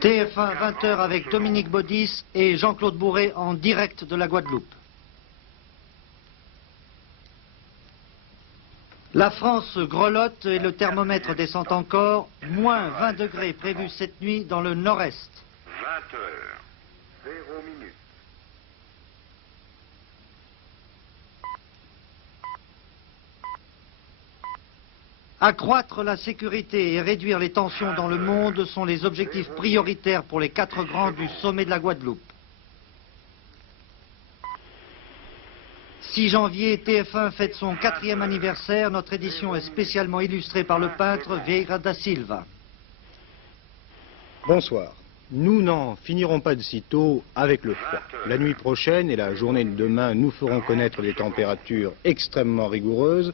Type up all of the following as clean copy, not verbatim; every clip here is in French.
TF1 20h avec Dominique Baudis et Jean-Claude Bourré en direct de la Guadeloupe. La France grelotte et le thermomètre descend encore. Moins 20 degrés prévus cette nuit dans le nord-est. 20h, 0 minutes. Accroître la sécurité et réduire les tensions dans le monde sont les objectifs prioritaires pour les 4 grands du sommet de la Guadeloupe. 6 janvier, TF1 fête son 4e anniversaire. Notre édition est spécialement illustrée par le peintre Vieira da Silva. Bonsoir. Nous n'en finirons pas de sitôt avec le froid. La nuit prochaine et la journée de demain nous feront connaître des températures extrêmement rigoureuses.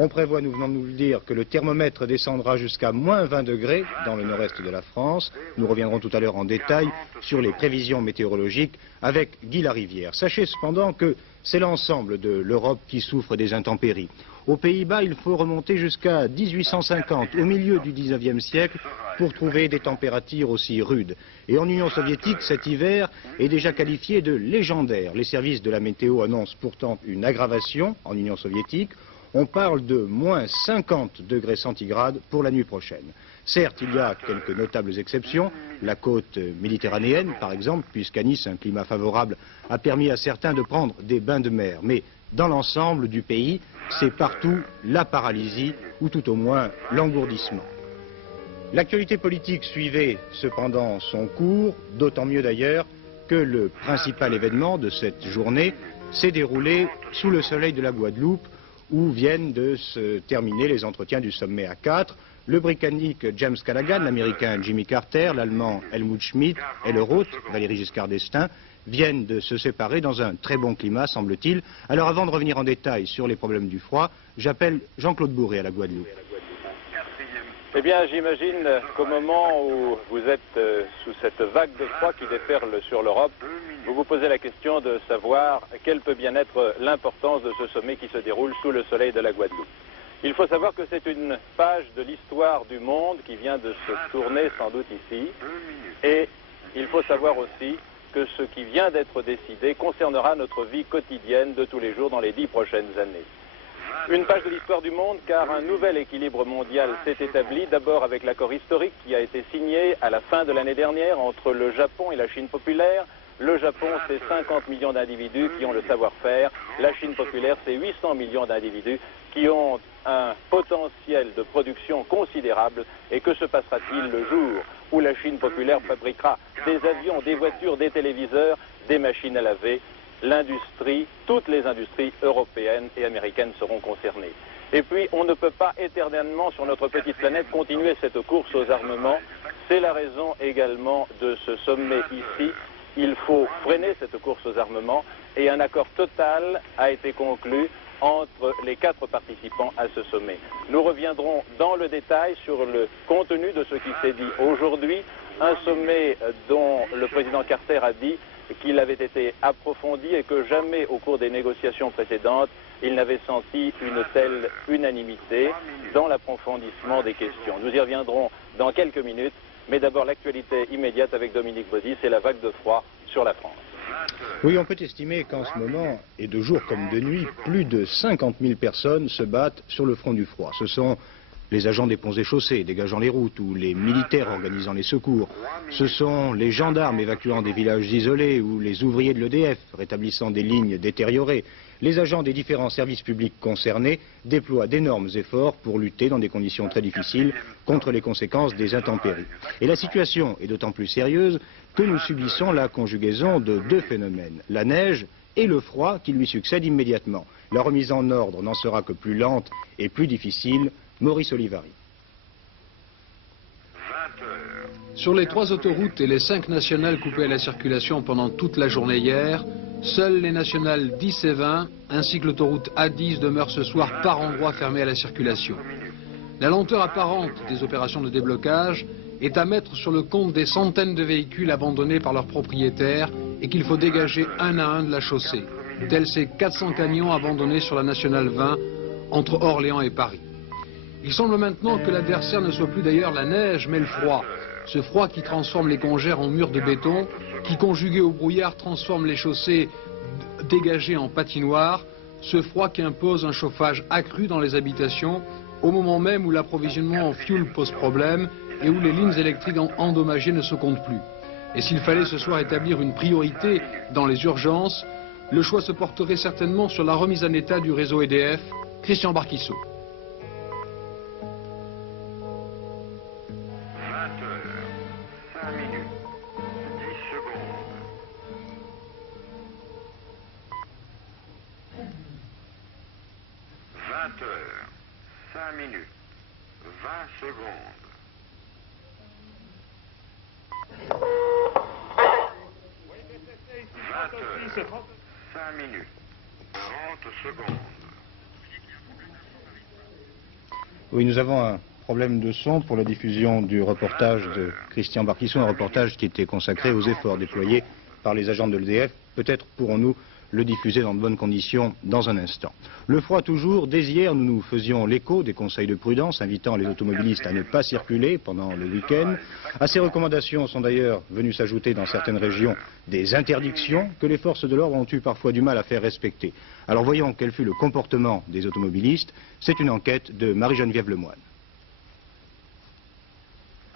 On prévoit, nous venons de nous le dire, que le thermomètre descendra jusqu'à moins 20 degrés dans le nord-est de la France. Nous reviendrons tout à l'heure en détail sur les prévisions météorologiques avec Guy Larivière. Sachez cependant que c'est l'ensemble de l'Europe qui souffre des intempéries. Aux Pays-Bas, il faut remonter jusqu'à 1850, au milieu du 19e siècle, pour trouver des températures aussi rudes. Et en Union soviétique, cet hiver est déjà qualifié de légendaire. Les services de la météo annoncent pourtant une aggravation en Union soviétique. On parle de moins 50 degrés centigrades pour la nuit prochaine. Certes, il y a quelques notables exceptions, la côte méditerranéenne par exemple, puisqu'à Nice, un climat favorable a permis à certains de prendre des bains de mer. Mais dans l'ensemble du pays, c'est partout la paralysie, ou tout au moins l'engourdissement. L'actualité politique suivait cependant son cours, d'autant mieux d'ailleurs que le principal événement de cette journée s'est déroulé sous le soleil de la Guadeloupe, où viennent de se terminer les entretiens du sommet à 4. Le Britannique James Callaghan, l'Américain Jimmy Carter, l'Allemand Helmut Schmidt et le Hôte, Valéry Giscard d'Estaing, viennent de se séparer dans un très bon climat, semble-t-il. Alors avant de revenir en détail sur les problèmes du froid, j'appelle Jean-Claude Bourré à la Guadeloupe. Eh bien, j'imagine qu'au moment où vous êtes sous cette vague de froid qui déferle sur l'Europe, vous vous posez la question de savoir quelle peut bien être l'importance de ce sommet qui se déroule sous le soleil de la Guadeloupe. Il faut savoir que c'est une page de l'histoire du monde qui vient de se tourner sans doute ici. Et il faut savoir aussi que ce qui vient d'être décidé concernera notre vie quotidienne de tous les jours dans les 10 prochaines années. Une page de l'histoire du monde car un nouvel équilibre mondial s'est établi, d'abord avec l'accord historique qui a été signé à la fin de l'année dernière entre le Japon et la Chine populaire. Le Japon, c'est 50 millions d'individus qui ont le savoir-faire. La Chine populaire, c'est 800 millions d'individus qui ont un potentiel de production considérable. Et que se passera-t-il le jour où la Chine populaire fabriquera des avions, des voitures, des téléviseurs, des machines à laver? L'industrie, toutes les industries européennes et américaines seront concernées. Et puis, on ne peut pas éternellement sur notre petite planète continuer cette course aux armements. C'est la raison également de ce sommet ici. Il faut freiner cette course aux armements et un accord total a été conclu entre les 4 participants à ce sommet. Nous reviendrons dans le détail sur le contenu de ce qui s'est dit aujourd'hui. Un sommet dont le président Carter a dit qu'il avait été approfondi et que jamais au cours des négociations précédentes, il n'avait senti une telle unanimité dans l'approfondissement des questions. Nous y reviendrons dans quelques minutes, mais d'abord l'actualité immédiate avec Dominique Baudis et la vague de froid sur la France. Oui, on peut estimer qu'en ce moment, et de jour comme de nuit, plus de 50 000 personnes se battent sur le front du froid. Ce sont les agents des ponts et chaussées dégageant les routes ou les militaires organisant les secours. Ce sont les gendarmes évacuant des villages isolés ou les ouvriers de l'EDF rétablissant des lignes détériorées. Les agents des différents services publics concernés déploient d'énormes efforts pour lutter dans des conditions très difficiles contre les conséquences des intempéries. Et la situation est d'autant plus sérieuse que nous subissons la conjugaison de 2 phénomènes, la neige et le froid qui lui succède immédiatement. La remise en ordre n'en sera que plus lente et plus difficile. Maurice Olivary. Sur les 3 autoroutes et les 5 nationales coupées à la circulation pendant toute la journée hier, seules les nationales 10 et 20 ainsi que l'autoroute A10 demeurent ce soir par endroits fermées à la circulation. La lenteur apparente des opérations de déblocage est à mettre sur le compte des centaines de véhicules abandonnés par leurs propriétaires et qu'il faut dégager un à un de la chaussée, tels ces 400 camions abandonnés sur la Nationale 20 entre Orléans et Paris. Il semble maintenant que l'adversaire ne soit plus d'ailleurs la neige, mais le froid. Ce froid qui transforme les congères en murs de béton, qui conjugué au brouillard transforme les chaussées dégagées en patinoires, ce froid qui impose un chauffage accru dans les habitations, au moment même où l'approvisionnement en fioul pose problème et où les lignes électriques endommagées ne se comptent plus. Et s'il fallait ce soir établir une priorité dans les urgences, le choix se porterait certainement sur la remise en état du réseau EDF. Christian Barquissot. 20h, 5 minutes, 10 secondes. 20h, 5 minutes, 20 secondes. 20h, 5 minutes, 30 secondes. Oui, nous avons un problème de son pour la diffusion du reportage de Christian Barquissot, un reportage qui était consacré aux efforts déployés par les agents de l'EDF. Peut-être pourrons-nous le diffuser dans de bonnes conditions dans un instant. Le froid toujours, dès hier nous nous faisions l'écho des conseils de prudence invitant les automobilistes à ne pas circuler pendant le week-end. À ces recommandations sont d'ailleurs venues s'ajouter dans certaines régions des interdictions que les forces de l'ordre ont eu parfois du mal à faire respecter. Alors voyons quel fut le comportement des automobilistes. C'est une enquête de Marie-Geneviève Lemoine.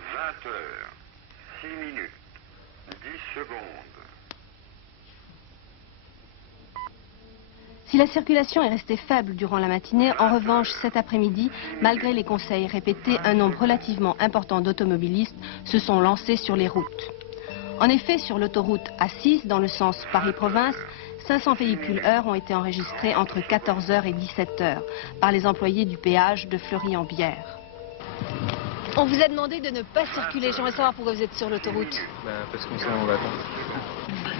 20h, 6 minutes, 10 secondes. Si la circulation est restée faible durant la matinée, en revanche, cet après-midi, malgré les conseils répétés, un nombre relativement important d'automobilistes se sont lancés sur les routes. En effet, sur l'autoroute A6, dans le sens Paris-Province, 500 véhicules-heure ont été enregistrés entre 14h et 17h par les employés du péage de Fleury-en-Bière. On vous a demandé de ne pas circuler. J'aimerais savoir pourquoi vous êtes sur l'autoroute. Parce qu'on s'en va.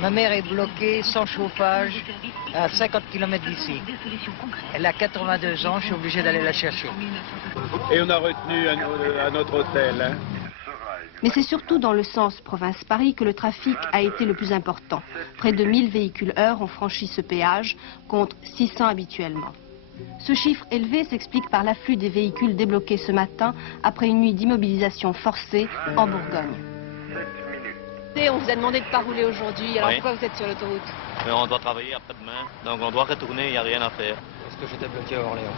Ma mère est bloquée sans chauffage à 50 km d'ici. Elle a 82 ans, je suis obligé d'aller la chercher. Et on a retenu à notre hôtel. Hein. Mais c'est surtout dans le sens province-Paris que le trafic a été le plus important. Près de 1000 véhicules-heure ont franchi ce péage, contre 600 habituellement. Ce chiffre élevé s'explique par l'afflux des véhicules débloqués ce matin après une nuit d'immobilisation forcée en Bourgogne. On vous a demandé de ne pas rouler aujourd'hui, alors pourquoi vous êtes sur l'autoroute? On doit travailler après-demain, donc on doit retourner, il n'y a rien à faire. Parce que j'étais bloqué à Orléans.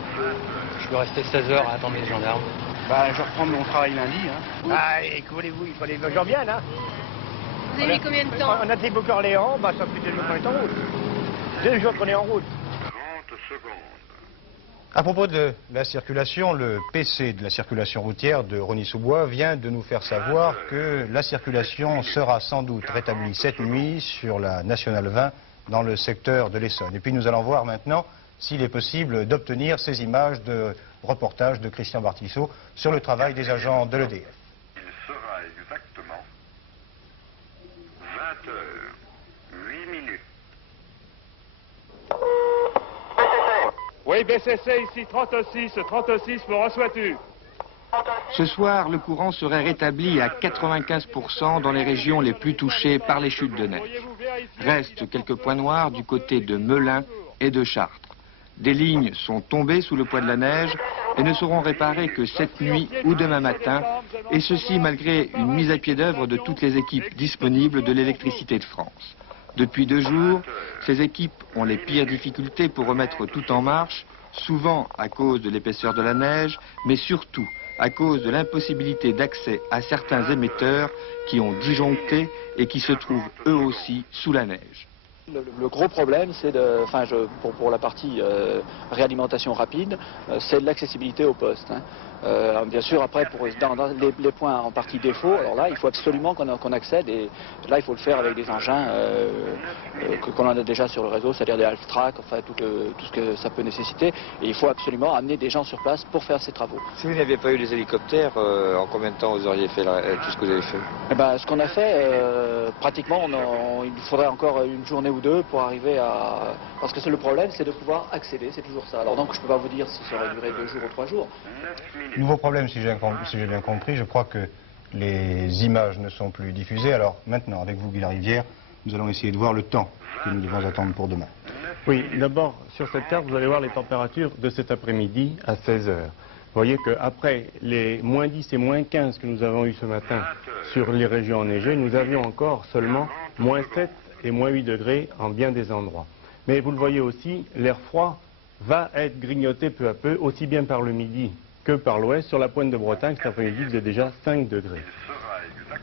Je peux rester 16 heures à attendre les gendarmes. Je reprends mon travail lundi. Et que voulez-vous, il faut les gens viennent. Vous avez mis combien de temps? On a débloqué Orléans, ça fait 2 jours qu'on est en route. 2 jours qu'on est en route. 30 secondes. À propos de la circulation, le PC de la circulation routière de Rosny-sous-Bois vient de nous faire savoir que la circulation sera sans doute rétablie cette nuit sur la Nationale 20 dans le secteur de l'Essonne. Et puis nous allons voir maintenant s'il est possible d'obtenir ces images de reportage de Christian Barquissot sur le travail des agents de l'EDF. Il sera exactement 20h, 8 minutes. Oui, BCC ici, 36, me reçois-tu? Ce soir, le courant serait rétabli à 95% dans les régions les plus touchées par les chutes de neige. Restent quelques points noirs du côté de Melun et de Chartres. Des lignes sont tombées sous le poids de la neige et ne seront réparées que cette nuit ou demain matin, et ceci malgré une mise à pied d'œuvre de toutes les équipes disponibles de l'électricité de France. Depuis 2 jours, ces équipes ont les pires difficultés pour remettre tout en marche, souvent à cause de l'épaisseur de la neige, mais surtout à cause de l'impossibilité d'accès à certains émetteurs qui ont disjoncté et qui se trouvent eux aussi sous la neige. Le gros problème, c'est pour la partie réalimentation rapide, c'est de l'accessibilité au poste. Bien sûr, après, dans les points en partie défaut, alors là, il faut absolument qu'on accède, et là, il faut le faire avec des engins qu'on a déjà sur le réseau, c'est-à-dire des half-track, enfin, tout ce que ça peut nécessiter, et il faut absolument amener des gens sur place pour faire ces travaux. Si vous n'aviez pas eu les hélicoptères, en combien de temps vous auriez fait tout ce que vous avez fait? Ce qu'on a fait, pratiquement, il faudrait encore une journée ou 2 pour arriver à... Parce que le problème, c'est de pouvoir accéder, c'est toujours ça. Alors donc, je ne peux pas vous dire si ça aurait duré 2 jours ou 3 jours. Nouveau problème, si j'ai bien compris, je crois que les images ne sont plus diffusées. Alors maintenant, avec vous, Guy Larivière, Nous allons essayer de voir le temps que nous devons attendre pour demain. Oui, d'abord, sur cette carte, vous allez voir les températures de cet après-midi à 16 heures. Vous voyez qu'après les moins 10 et moins 15 que nous avons eu ce matin sur les régions enneigées, nous avions encore seulement moins 7 et moins 8 degrés en bien des endroits. Mais vous le voyez aussi, l'air froid va être grignoté peu à peu, aussi bien par le midi que par l'ouest. Sur la pointe de Bretagne, cet après-midi, il faisait déjà 5 degrés.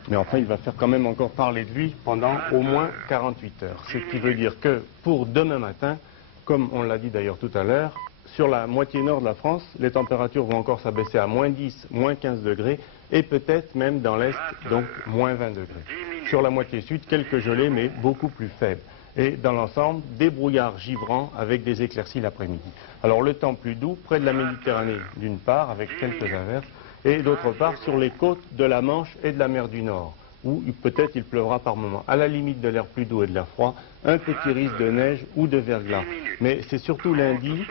Mais enfin, il va faire quand même encore parler de lui pendant au moins 48 heures. Ce qui veut dire que pour demain matin, comme on l'a dit d'ailleurs tout à l'heure, sur la moitié nord de la France, les températures vont encore s'abaisser à moins 10, moins 15 degrés et peut-être même dans l'est, donc moins 20 degrés. Sur la moitié sud, quelques gelées, mais beaucoup plus faibles. Et dans l'ensemble, des brouillards givrants avec des éclaircies l'après-midi. Alors le temps plus doux près de la Méditerranée d'une part, avec quelques averses, et d'autre part sur les côtes de la Manche et de la mer du Nord, où peut-être il pleuvra par moments. À la limite de l'air plus doux et de l'air froid, un petit risque de neige ou de verglas. Mais c'est surtout lundi,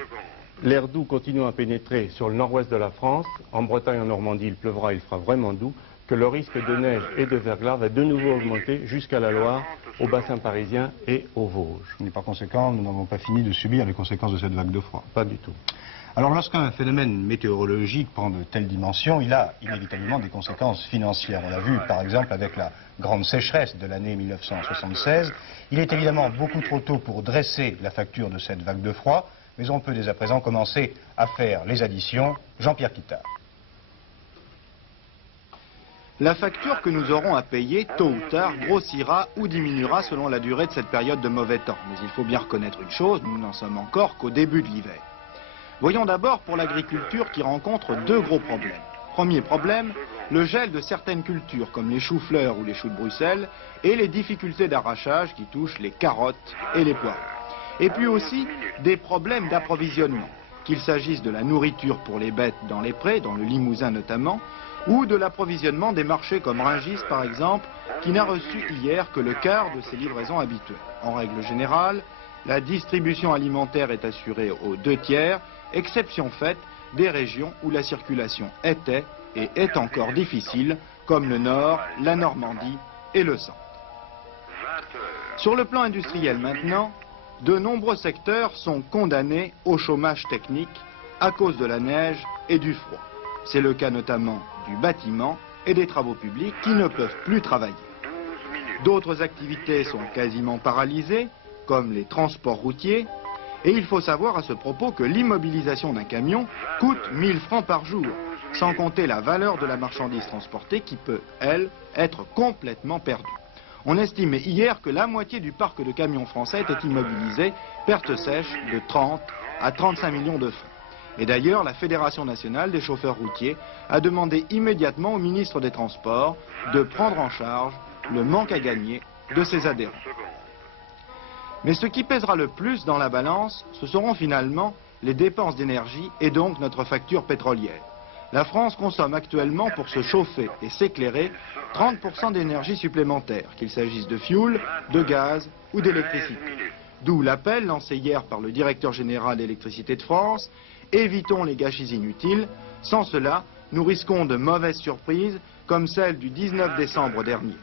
l'air doux continue à pénétrer sur le nord-ouest de la France. En Bretagne et en Normandie, il pleuvra, il fera vraiment doux, que le risque de neige et de verglas va de nouveau augmenter jusqu'à la Loire, au bassin parisien et aux Vosges. Et par conséquent, nous n'avons pas fini de subir les conséquences de cette vague de froid. Pas du tout. Alors lorsqu'un phénomène météorologique prend de telles dimensions, il a inévitablement des conséquences financières. On l'a vu par exemple avec la grande sécheresse de l'année 1976. Il est évidemment beaucoup trop tôt pour dresser la facture de cette vague de froid, mais on peut dès à présent commencer à faire les additions. Jean-Pierre Quittard. La facture que nous aurons à payer, tôt ou tard, grossira ou diminuera selon la durée de cette période de mauvais temps. Mais il faut bien reconnaître une chose, nous n'en sommes encore qu'au début de l'hiver. Voyons d'abord pour l'agriculture qui rencontre deux gros problèmes. Premier problème, le gel de certaines cultures comme les choux-fleurs ou les choux de Bruxelles et les difficultés d'arrachage qui touchent les carottes et les poireaux. Et puis aussi des problèmes d'approvisionnement, qu'il s'agisse de la nourriture pour les bêtes dans les prés, dans le Limousin notamment, ou de l'approvisionnement des marchés comme Rungis par exemple, qui n'a reçu hier que le quart de ses livraisons habituelles. En règle générale, la distribution alimentaire est assurée aux 2/3, exception faite des régions où la circulation était et est encore difficile, comme le Nord, la Normandie et le Centre. Sur le plan industriel maintenant, de nombreux secteurs sont condamnés au chômage technique à cause de la neige et du froid. C'est le cas notamment du bâtiment et des travaux publics qui ne peuvent plus travailler. D'autres activités sont quasiment paralysées, comme les transports routiers, et il faut savoir à ce propos que l'immobilisation d'un camion coûte 1000 francs par jour, sans compter la valeur de la marchandise transportée qui peut, elle, être complètement perdue. On estimait hier que la moitié du parc de camions français était immobilisé, perte sèche de 30 à 35 millions de francs. Et d'ailleurs, la Fédération nationale des chauffeurs routiers a demandé immédiatement au ministre des Transports de prendre en charge le manque à gagner de ses adhérents. Mais ce qui pèsera le plus dans la balance, ce seront finalement les dépenses d'énergie et donc notre facture pétrolière. La France consomme actuellement pour se chauffer et s'éclairer 30% d'énergie supplémentaire, qu'il s'agisse de fioul, de gaz ou d'électricité. D'où l'appel lancé hier par le directeur général d'Électricité de France: évitons les gâchis inutiles, sans cela, nous risquons de mauvaises surprises comme celle du 19 décembre dernier.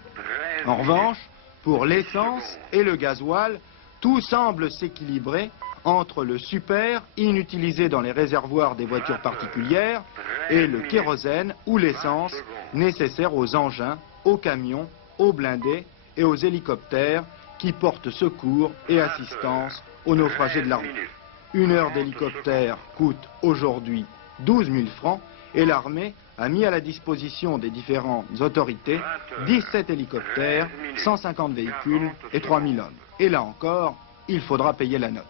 En revanche, pour l'essence et le gasoil, tout semble s'équilibrer entre le super, inutilisé dans les réservoirs des voitures particulières, et le kérosène ou l'essence, nécessaire aux engins, aux camions, aux blindés et aux hélicoptères qui portent secours et assistance aux naufragés de la route. Une heure d'hélicoptère coûte aujourd'hui 12 000 francs et l'armée a mis à la disposition des différentes autorités 17 hélicoptères, 150 véhicules et 3 000 hommes. Et là encore, il faudra payer la note.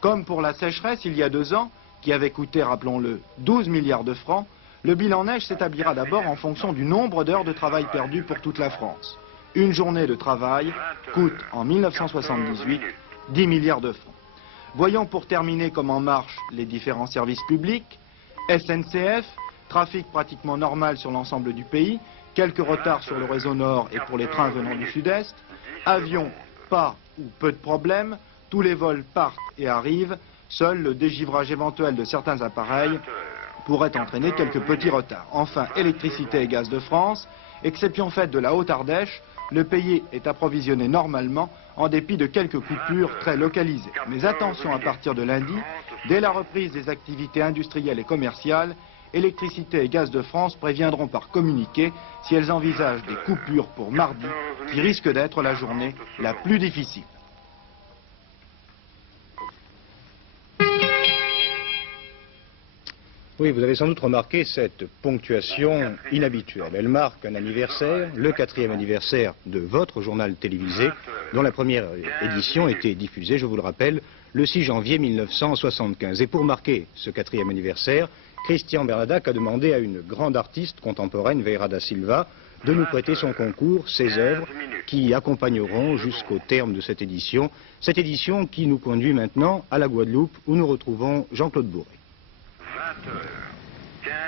Comme pour la sécheresse il y a 2 ans, qui avait coûté, rappelons-le, 12 milliards de francs, le bilan neige s'établira d'abord en fonction du nombre d'heures de travail perdues pour toute la France. Une journée de travail coûte en 1978 10 milliards de francs. Voyons pour terminer comment marchent les différents services publics. SNCF, trafic pratiquement normal sur l'ensemble du pays, quelques retards sur le réseau Nord et pour les trains venant du Sud-Est. Avions, pas ou peu de problèmes, tous les vols partent et arrivent, seul le dégivrage éventuel de certains appareils pourrait entraîner quelques petits retards. Enfin, électricité et gaz de France, exception faite de la Haute-Ardèche, le pays est approvisionné normalement en dépit de quelques coupures très localisées. Mais attention, à partir de lundi, dès la reprise des activités industrielles et commerciales, Électricité et Gaz de France préviendront par communiqué si elles envisagent des coupures pour mardi, qui risque d'être la journée la plus difficile. Oui, vous avez sans doute remarqué cette ponctuation inhabituelle. Elle marque un anniversaire, le 4e anniversaire de votre journal télévisé, dont la première édition était diffusée, je vous le rappelle, le 6 janvier 1975. Et pour marquer ce 4e anniversaire, Christian Bernadac a demandé à une grande artiste contemporaine, Veira da Silva, de nous prêter son concours, ses œuvres, qui accompagneront jusqu'au terme de cette édition qui nous conduit maintenant à la Guadeloupe, où nous retrouvons Jean-Claude Bourré.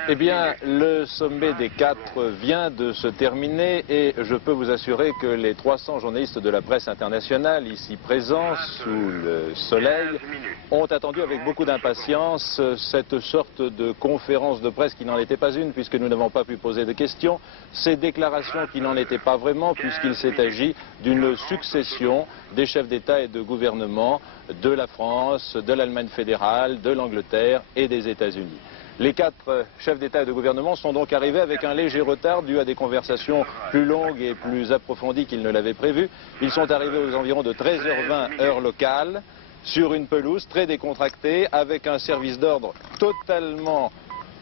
Eh bien, le sommet des 4 vient de se terminer et je peux vous assurer que les 300 journalistes de la presse internationale ici présents sous le soleil ont attendu avec beaucoup d'impatience cette sorte de conférence de presse qui n'en était pas une puisque nous n'avons pas pu poser de questions, ces déclarations qui n'en étaient pas vraiment puisqu'il s'est agi d'une succession des chefs d'État et de gouvernement de la France, de l'Allemagne fédérale, de l'Angleterre et des États-Unis. Les 4 chefs d'État et de gouvernement sont donc arrivés avec un léger retard dû à des conversations plus longues et plus approfondies qu'ils ne l'avaient prévu. Ils sont arrivés aux environs de 13h20 heure locale sur une pelouse très décontractée avec un service d'ordre totalement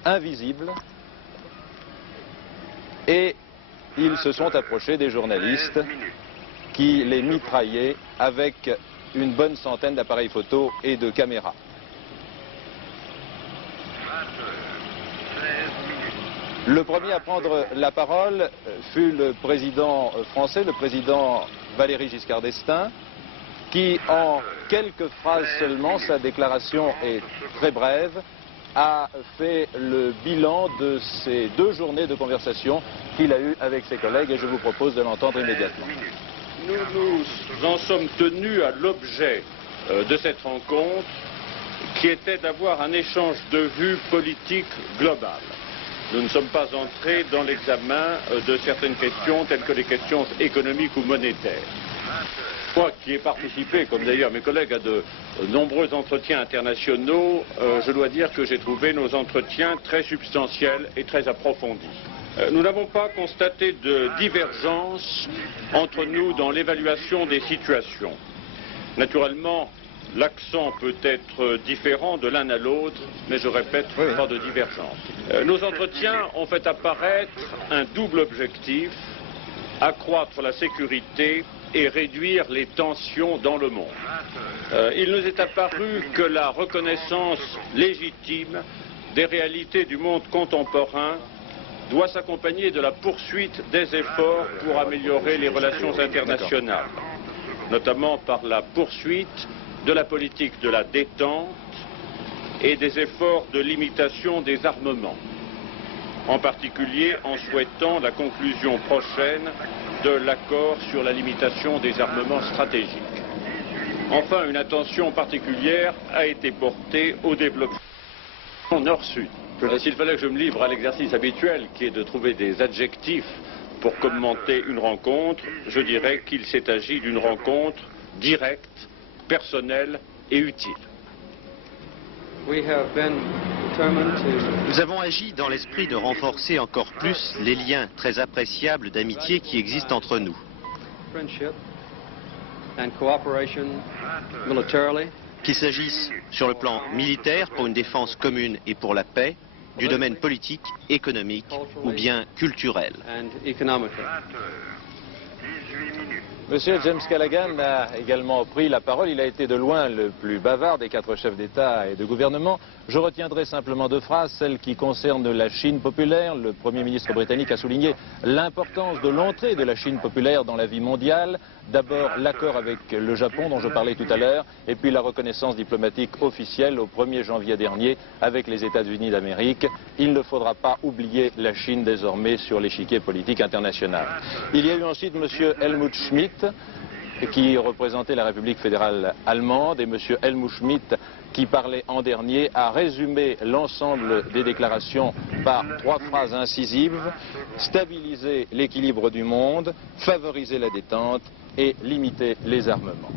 invisible et ils se sont approchés des journalistes qui les mitraillaient avec une bonne centaine d'appareils photo et de caméras. Le premier à prendre la parole fut le président français, le président Valéry Giscard d'Estaing, qui en quelques phrases seulement, sa déclaration est très brève, a fait le bilan de ces 2 journées de conversation qu'il a eues avec ses collègues et je vous propose de l'entendre immédiatement. Nous en sommes tenus à l'objet de cette rencontre qui était d'avoir un échange de vues politiques global. Nous ne sommes pas entrés dans l'examen de certaines questions telles que les questions économiques ou monétaires. Moi qui ai participé, comme d'ailleurs mes collègues, à de nombreux entretiens internationaux, je dois dire que j'ai trouvé nos entretiens très substantiels et très approfondis. Nous n'avons pas constaté de divergence entre nous dans l'évaluation des situations. Naturellement, l'accent peut être différent de l'un à l'autre, mais je répète, pas de divergence. Nos entretiens ont fait apparaître un double objectif, accroître la sécurité et réduire les tensions dans le monde. Il nous est apparu que la reconnaissance légitime des réalités du monde contemporain doit s'accompagner de la poursuite des efforts pour améliorer les relations internationales, notamment par la poursuite de la politique de la détente et des efforts de limitation des armements, en particulier en souhaitant la conclusion prochaine de l'accord sur la limitation des armements stratégiques. Enfin, une attention particulière a été portée au développement nord-sud. S'il fallait que je me livre à l'exercice habituel qui est de trouver des adjectifs pour commenter une rencontre, je dirais qu'il s'est agi d'une rencontre directe, personnelle et utile. Nous avons agi dans l'esprit de renforcer encore plus les liens très appréciables d'amitié qui existent entre nous. Qu'il s'agisse sur le plan militaire pour une défense commune et pour la paix, du domaine politique, économique ou bien culturel. Monsieur James Callaghan a également pris la parole. Il a été de loin le plus bavard des 4 chefs d'État et de gouvernement. Je retiendrai simplement 2 phrases, celle qui concerne la Chine populaire. Le Premier ministre britannique a souligné l'importance de l'entrée de la Chine populaire dans la vie mondiale. D'abord l'accord avec le Japon dont je parlais tout à l'heure, et puis la reconnaissance diplomatique officielle au 1er janvier dernier avec les États-Unis d'Amérique. Il ne faudra pas oublier la Chine désormais sur l'échiquier politique international. Il y a eu ensuite monsieur Helmut Schmidt qui représentait la République fédérale allemande, et M. Helmut Schmidt, qui parlait en dernier, a résumé l'ensemble des déclarations par 3 phrases incisives: stabiliser l'équilibre du monde, favoriser la détente et limiter les armements.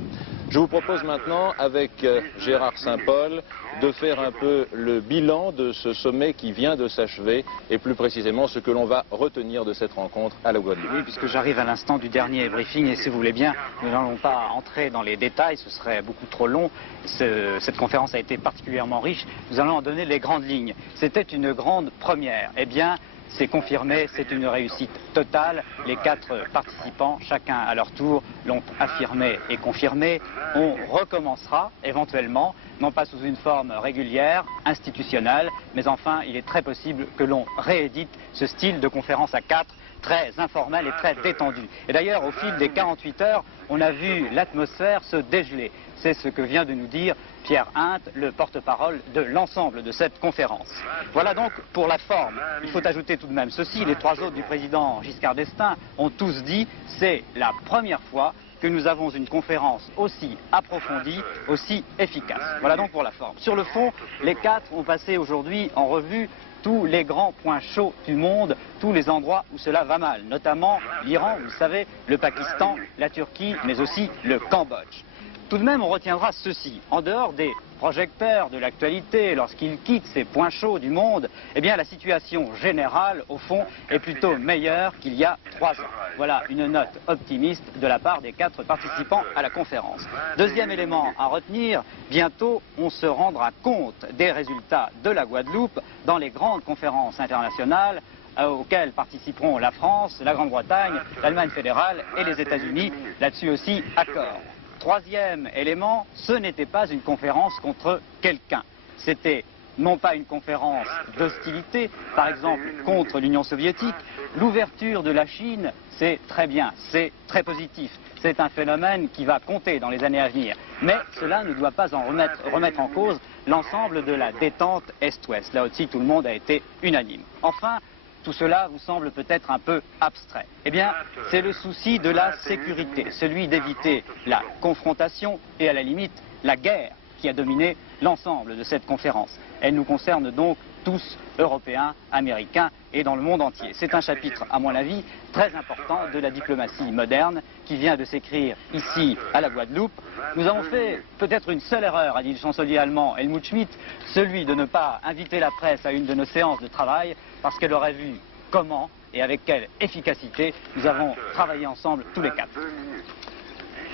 Je vous propose maintenant, avec Gérard Saint-Paul, de faire un peu le bilan de ce sommet qui vient de s'achever, et plus précisément ce que l'on va retenir de cette rencontre à la Guadeloupe. Oui, puisque j'arrive à l'instant du dernier briefing, et si vous voulez bien, nous n'allons pas entrer dans les détails, ce serait beaucoup trop long. Cette conférence a été particulièrement riche. Nous allons en donner les grandes lignes. C'était une grande première. Eh bien, c'est confirmé, c'est une réussite totale. Les 4 participants, chacun à leur tour, l'ont affirmé et confirmé. On recommencera éventuellement, non pas sous une forme régulière, institutionnelle, mais enfin, il est très possible que l'on réédite ce style de conférence à 4, très informel et très détendu. Et d'ailleurs, au fil des 48 heures, on a vu l'atmosphère se dégeler. C'est ce que vient de nous dire Pierre Hint, le porte-parole de l'ensemble de cette conférence. Voilà donc pour la forme. Il faut ajouter tout de même ceci: les 3 autres du président Giscard d'Estaing ont tous dit « c'est la première fois que nous avons une conférence aussi approfondie, aussi efficace ». Voilà donc pour la forme. Sur le fond, les 4 ont passé aujourd'hui en revue tous les grands points chauds du monde, tous les endroits où cela va mal, notamment l'Iran, vous le savez, le Pakistan, la Turquie, mais aussi le Cambodge. Tout de même, on retiendra ceci: en dehors des projecteurs de l'actualité, lorsqu'ils quittent ces points chauds du monde, eh bien la situation générale, au fond, est plutôt meilleure qu'il y a 3 ans. Voilà une note optimiste de la part des 4 participants à la conférence. Deuxième élément à retenir, bientôt on se rendra compte des résultats de la Guadeloupe dans les grandes conférences internationales auxquelles participeront la France, la Grande-Bretagne, l'Allemagne fédérale et les États-Unis. Là-dessus aussi, accord. Troisième élément, ce n'était pas une conférence contre quelqu'un. C'était non pas une conférence d'hostilité, par exemple contre l'Union soviétique. L'ouverture de la Chine, c'est très bien, c'est très positif. C'est un phénomène qui va compter dans les années à venir. Mais cela ne doit pas en remettre en cause l'ensemble de la détente Est-Ouest. Là aussi, tout le monde a été unanime. Enfin, tout cela vous semble peut-être un peu abstrait. Eh bien, c'est le souci de la sécurité, celui d'éviter la confrontation et à la limite la guerre qui a dominé l'ensemble de cette conférence. Elle nous concerne donc tous, Européens, Américains et dans le monde entier. C'est un chapitre, à mon avis, très important de la diplomatie moderne qui vient de s'écrire ici à la Guadeloupe. Nous avons fait peut-être une seule erreur, a dit le chancelier allemand Helmut Schmidt, celui de ne pas inviter la presse à une de nos séances de travail parce qu'elle aurait vu comment et avec quelle efficacité nous avons travaillé ensemble tous les 4.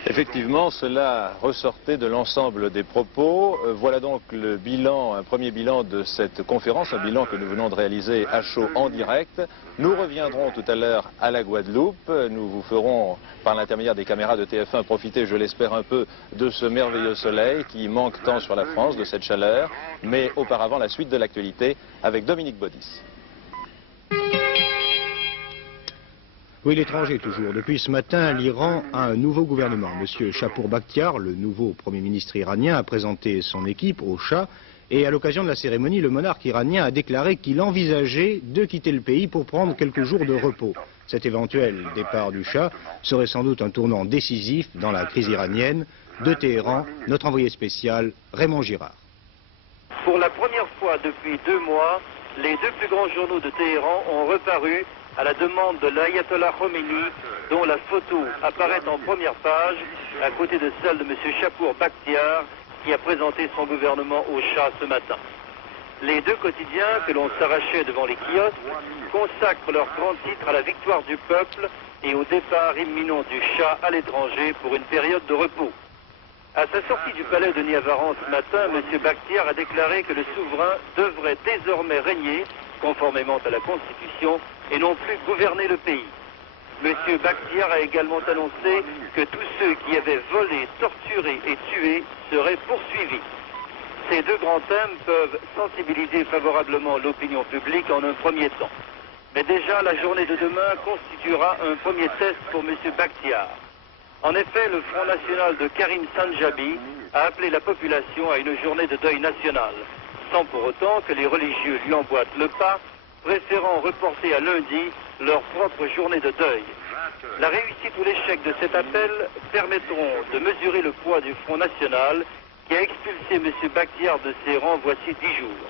Effectivement, cela ressortait de l'ensemble des propos. Voilà donc le bilan, un premier bilan de cette conférence, un bilan que nous venons de réaliser à chaud en direct. Nous reviendrons tout à l'heure à la Guadeloupe. Nous vous ferons, par l'intermédiaire des caméras de TF1, profiter, je l'espère, un peu de ce merveilleux soleil qui manque tant sur la France, de cette chaleur. Mais auparavant, la suite de l'actualité avec Dominique Baudis. Oui, l'étranger toujours. Depuis ce matin, l'Iran a un nouveau gouvernement. Monsieur Chapour Bakhtiar, le nouveau Premier ministre iranien, a présenté son équipe au Shah. Et à l'occasion de la cérémonie, le monarque iranien a déclaré qu'il envisageait de quitter le pays pour prendre quelques jours de repos. Cet éventuel départ du Shah serait sans doute un tournant décisif dans la crise iranienne. De Téhéran, notre envoyé spécial, Raymond Girard. Pour la première fois depuis 2 mois, les 2 plus grands journaux de Téhéran ont reparu à la demande de l'Ayatollah Khomeini, dont la photo apparaît en première page, à côté de celle de M. Chapour Bakhtiar, qui a présenté son gouvernement au Shah ce matin. Les 2 quotidiens que l'on s'arrachait devant les kiosques consacrent leur grand titre à la victoire du peuple et au départ imminent du Shah à l'étranger pour une période de repos. À sa sortie du palais de Niavaran ce matin, M. Bakhtiar a déclaré que le souverain devrait désormais régner, conformément à la Constitution, et non plus gouverner le pays. M. Bakhtiar a également annoncé que tous ceux qui avaient volé, torturé et tué seraient poursuivis. Ces 2 grands thèmes peuvent sensibiliser favorablement l'opinion publique en un premier temps. Mais déjà, la journée de demain constituera un premier test pour M. Bakhtiar. En effet, le Front National de Karim Sanjabi a appelé la population à une journée de deuil national, sans pour autant que les religieux lui emboîtent le pas, préférant reporter à lundi leur propre journée de deuil. La réussite ou l'échec de cet appel permettront de mesurer le poids du Front National qui a expulsé M. Bakhtiar de ses rangs voici 10 jours.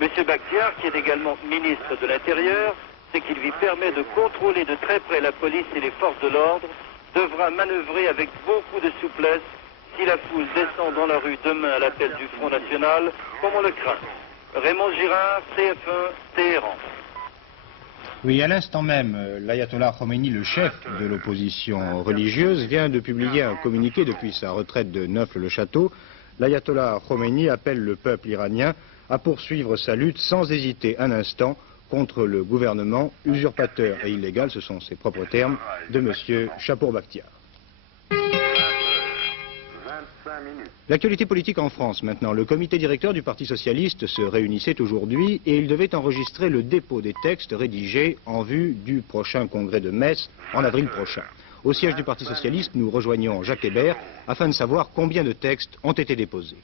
M. Bakhtiar, qui est également ministre de l'Intérieur, ce qui lui permet de contrôler de très près la police et les forces de l'ordre, devra manœuvrer avec beaucoup de souplesse si la foule descend dans la rue demain à l'appel du Front National, comme on le craint. Raymond Girard, TF1, Téhéran. Oui, à l'instant même, l'ayatollah Khomeini, le chef de l'opposition religieuse, vient de publier un communiqué depuis sa retraite de Neauphle-le-Château. L'ayatollah Khomeini appelle le peuple iranien à poursuivre sa lutte sans hésiter un instant contre le gouvernement usurpateur et illégal, ce sont ses propres termes, de M. Chapour Bakhtiar. L'actualité politique en France maintenant. Le comité directeur du Parti socialiste se réunissait aujourd'hui et il devait enregistrer le dépôt des textes rédigés en vue du prochain congrès de Metz en avril prochain. Au siège du Parti socialiste, nous rejoignons Jacques Hébert afin de savoir combien de textes ont été déposés.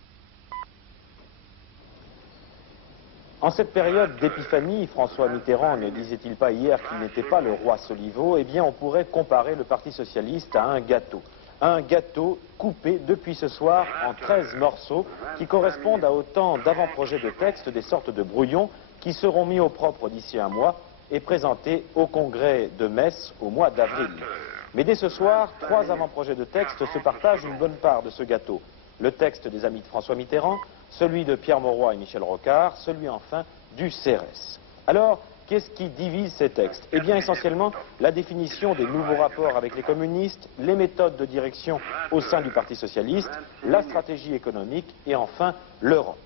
En cette période d'épiphanie, François Mitterrand ne disait-il pas hier qu'il n'était pas le roi Soliveau? Eh bien, on pourrait comparer le Parti socialiste à un gâteau. Un gâteau coupé depuis ce soir en 13 morceaux qui correspondent à autant d'avant-projets de textes, des sortes de brouillons qui seront mis au propre d'ici un mois et présentés au congrès de Metz au mois d'avril. Mais dès ce soir, 3 avant-projets de textes se partagent une bonne part de ce gâteau. Le texte des amis de François Mitterrand, celui de Pierre Mauroy et Michel Rocard, celui enfin du CRS. Alors, qu'est-ce qui divise ces textes? Eh bien, essentiellement, la définition des nouveaux rapports avec les communistes, les méthodes de direction au sein du Parti socialiste, la stratégie économique et enfin l'Europe.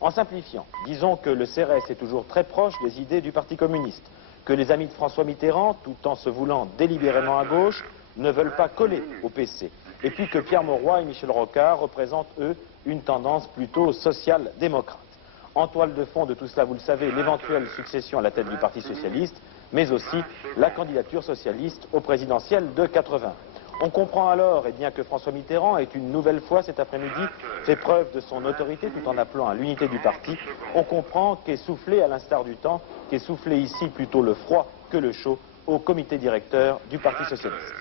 En simplifiant, disons que le CRS est toujours très proche des idées du Parti communiste, que les amis de François Mitterrand, tout en se voulant délibérément à gauche, ne veulent pas coller au PC. Et puis que Pierre Mauroy et Michel Rocard représentent, eux, une tendance plutôt social-démocrate. En toile de fond de tout cela, vous le savez, l'éventuelle succession à la tête du Parti socialiste, mais aussi la candidature socialiste au présidentiel de 80. On comprend alors bien, que François Mitterrand ait une nouvelle fois cet après-midi fait preuve de son autorité tout en appelant à l'unité du parti. On comprend qu'est soufflé, à l'instar du temps, qu'est soufflé ici plutôt le froid que le chaud au comité directeur du Parti socialiste.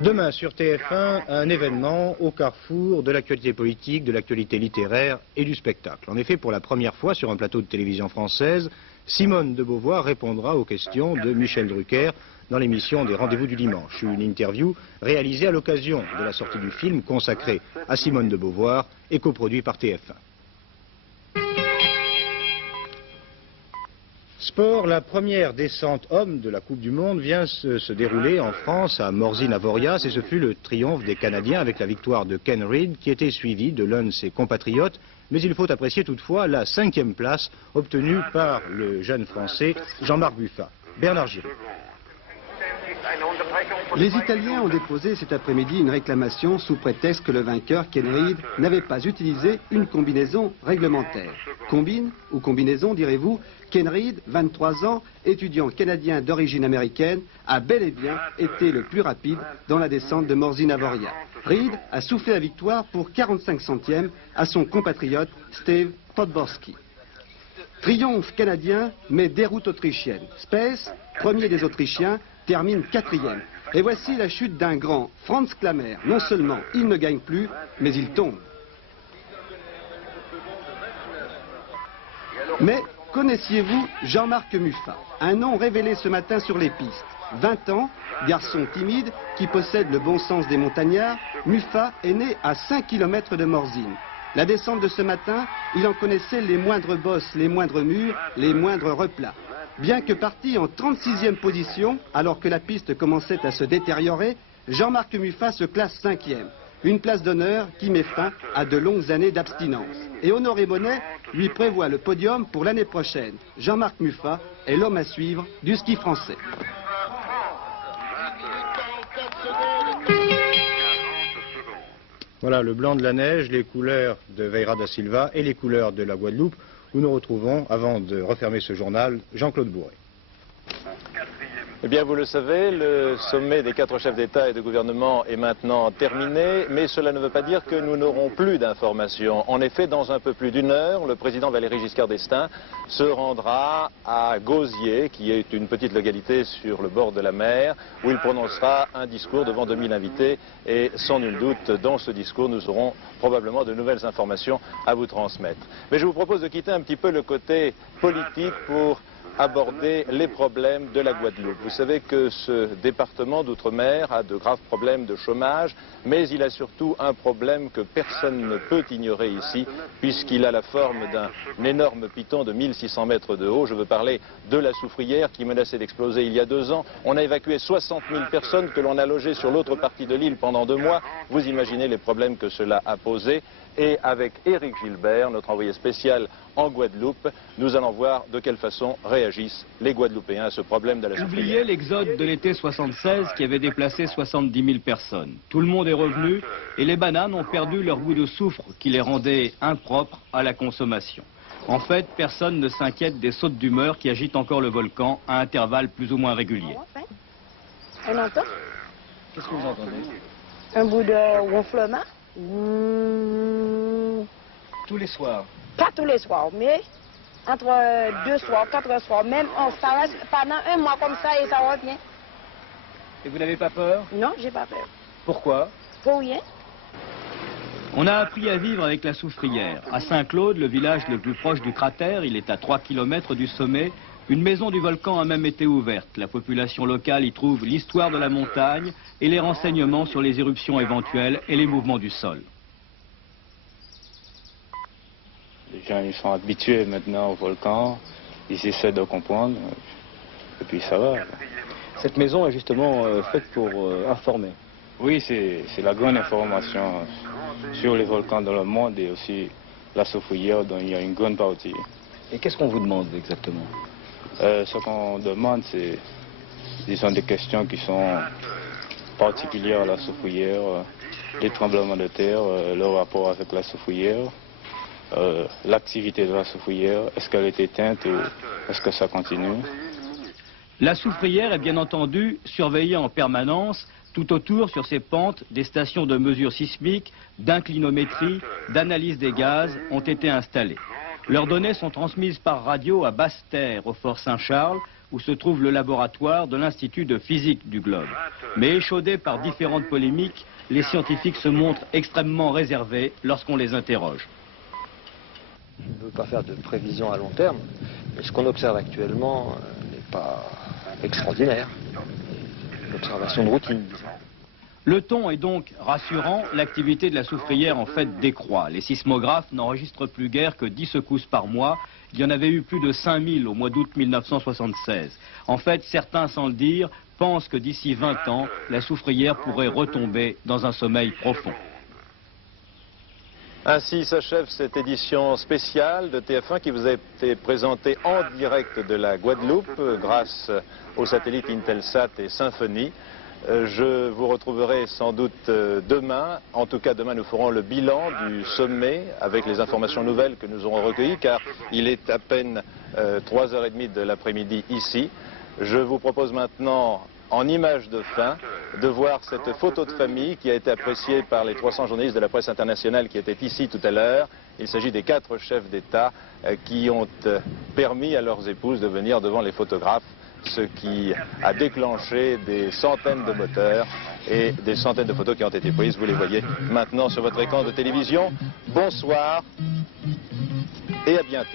Demain sur TF1, un événement au carrefour de l'actualité politique, de l'actualité littéraire et du spectacle. En effet, pour la première fois sur un plateau de télévision française, Simone de Beauvoir répondra aux questions de Michel Drucker dans l'émission des Rendez-vous du dimanche. Une interview réalisée à l'occasion de la sortie du film consacré à Simone de Beauvoir et coproduit par TF1. Sport, la première descente homme de la Coupe du Monde vient se dérouler en France à Morzine-Avoriaz et ce fut le triomphe des Canadiens avec la victoire de Ken Reid qui était suivi de l'un de ses compatriotes. Mais il faut apprécier toutefois la 5e place obtenue par le jeune Français Jean-Marc Buffat. Bernard Giroux. Les Italiens ont déposé cet après-midi une réclamation sous prétexte que le vainqueur, Ken Reid, n'avait pas utilisé une combinaison réglementaire. Combine ou combinaison, direz-vous? Ken Reid, 23 ans, étudiant canadien d'origine américaine, a bel et bien été le plus rapide dans la descente de Morzine-Avoriaz. Reid a soufflé la victoire pour 45 centièmes à son compatriote Steve Podborski. Triomphe canadien, mais déroute autrichienne. Space, premier des Autrichiens, termine 4e. Et voici la chute d'un grand, Franz Klammer. Non seulement il ne gagne plus, mais il tombe. Mais connaissiez-vous Jean-Marc Muffat? Un nom révélé ce matin sur les pistes. 20 ans, garçon timide qui possède le bon sens des montagnards, Muffat est né à 5 km de Morzine. La descente de ce matin, il en connaissait les moindres bosses, les moindres murs, les moindres replats. Bien que parti en 36e position, alors que la piste commençait à se détériorer, Jean-Marc Muffat se classe 5e. Une place d'honneur qui met fin à de longues années d'abstinence. Et Honoré Bonnet lui prévoit le podium pour l'année prochaine. Jean-Marc Muffat est l'homme à suivre du ski français. Voilà le blanc de la neige, les couleurs de Vieira da Silva et les couleurs de la Guadeloupe, où nous retrouvons, avant de refermer ce journal, Jean-Claude Bourret. Eh bien, vous le savez, le sommet des 4 chefs d'État et de gouvernement est maintenant terminé, mais cela ne veut pas dire que nous n'aurons plus d'informations. En effet, dans un peu plus d'une heure, le président Valéry Giscard d'Estaing se rendra à Gosier, qui est une petite localité sur le bord de la mer, où il prononcera un discours devant 2000 invités. Et sans nul doute, dans ce discours, nous aurons probablement de nouvelles informations à vous transmettre. Mais je vous propose de quitter un petit peu le côté politique pour aborder les problèmes de la Guadeloupe. Vous savez que ce département d'outre-mer a de graves problèmes de chômage, mais il a surtout un problème que personne ne peut ignorer ici, puisqu'il a la forme d'un énorme piton de 1600 mètres de haut. Je veux parler de la Soufrière qui menaçait d'exploser il y a 2 ans. On a évacué 60 000 personnes que l'on a logées sur l'autre partie de l'île pendant 2 mois. Vous imaginez les problèmes que cela a posés. Et avec Éric Gilbert, notre envoyé spécial en Guadeloupe, nous allons voir de quelle façon réagissent les Guadeloupéens à ce problème de la Soufrière. Oubliez l'exode de l'été 76 qui avait déplacé 70 000 personnes. Tout le monde est revenu et les bananes ont perdu leur goût de soufre qui les rendait impropres à la consommation. En fait, personne ne s'inquiète des sautes d'humeur qui agitent encore le volcan à intervalles plus ou moins réguliers. On entend? Qu'est-ce que vous entendez? Un bout de ronflement. Tous les soirs? Pas tous les soirs, mais entre 2 soirs, 4 soirs, même ça reste pendant 1 mois comme ça et ça revient. Et vous n'avez pas peur? Non, j'ai pas peur. Pourquoi? Pour rien. On a appris à vivre avec la Soufrière. À Saint-Claude, le village le plus proche du cratère, il est à 3 km du sommet. Une maison du volcan a même été ouverte. La population locale y trouve l'histoire de la montagne et les renseignements sur les éruptions éventuelles et les mouvements du sol. Les gens ils sont habitués maintenant au volcan, ils essaient de comprendre, et puis ça va. Cette maison est justement faite pour informer. Oui, c'est la grande information sur les volcans dans le monde et aussi la Soufrière dont il y a une grande partie. Et qu'est-ce qu'on vous demande exactement? Ce qu'on demande, c'est disons, des questions qui sont particulières à la Soufrière, les tremblements de terre, le rapport avec la Soufrière, l'activité de la Soufrière, est-ce qu'elle est éteinte ou est-ce que ça continue? La Soufrière est bien entendu surveillée en permanence. Tout autour, sur ses pentes, des stations de mesure sismique, d'inclinométrie, d'analyse des gaz ont été installées. Leurs données sont transmises par radio à Basse-Terre, au Fort Saint-Charles, où se trouve le laboratoire de l'Institut de physique du globe. Mais échaudés par différentes polémiques, les scientifiques se montrent extrêmement réservés lorsqu'on les interroge. Je ne veux pas faire de prévision à long terme, mais ce qu'on observe actuellement n'est pas extraordinaire. Une observation de routine, disons. Le ton est donc rassurant, l'activité de la Soufrière en fait décroît. Les sismographes n'enregistrent plus guère que 10 secousses par mois. Il y en avait eu plus de 5000 au mois d'août 1976. En fait, certains, sans le dire, pensent que d'ici 20 ans, la Soufrière pourrait retomber dans un sommeil profond. Ainsi s'achève cette édition spéciale de TF1 qui vous a été présentée en direct de la Guadeloupe grâce aux satellites Intelsat et Symphonie. Je vous retrouverai sans doute demain. En tout cas, demain, nous ferons le bilan du sommet avec les informations nouvelles que nous aurons recueillies, car il est à peine 3h30 de l'après-midi ici. Je vous propose maintenant, en image de fin, de voir cette photo de famille qui a été appréciée par les 300 journalistes de la presse internationale qui étaient ici tout à l'heure. Il s'agit des 4 chefs d'État qui ont permis à leurs épouses de venir devant les photographes, ce qui a déclenché des centaines de moteurs et des centaines de photos qui ont été prises. Vous les voyez maintenant sur votre écran de télévision. Bonsoir et à bientôt.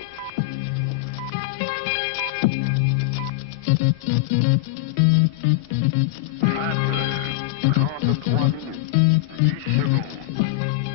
33 minutes, 10 secondes.